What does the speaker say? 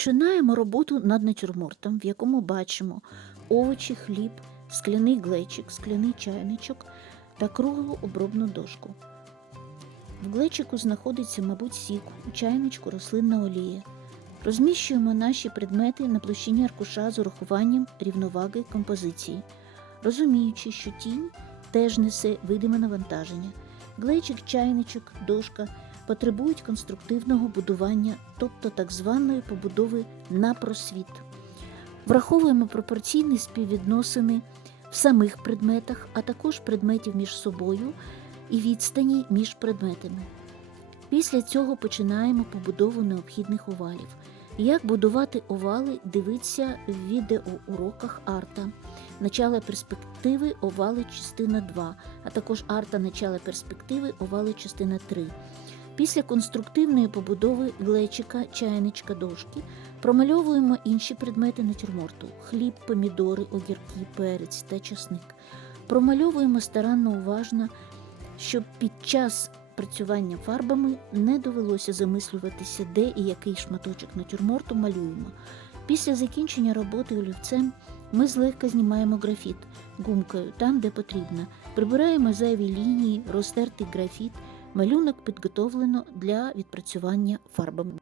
Починаємо роботу над натюрмортом, в якому бачимо овочі, хліб, скляний глечик, скляний чайничок та круглу обробну дошку. В глечику знаходиться, мабуть, сік, у чайничку рослинна олія. Розміщуємо наші предмети на площині аркуша з урахуванням рівноваги композиції, розуміючи, що тінь теж несе видиме навантаження. Глечик, чайничок, дошка потребують конструктивного будування, тобто так званої побудови на просвіт. Враховуємо пропорційні співвідносини в самих предметах, а також предметів між собою і відстані між предметами. Після цього починаємо побудову необхідних овалів. Як будувати овали, дивіться в відеоуроках арта. Начало перспективи овали частина 2, а також арта начало перспективи овали частина 3. Після конструктивної побудови глечика, чайничка, дошки промальовуємо інші предмети натюрморту – хліб, помідори, огірки, перець та часник. Промальовуємо старанно уважно, щоб під час працювання фарбами не довелося замислюватися, де і який шматочок натюрморту малюємо. Після закінчення роботи олівцем ми злегка знімаємо графіт гумкою там, де потрібно. Прибираємо зайві лінії, розтертий графіт. Малюнок підготовлено для відпрацювання фарбами.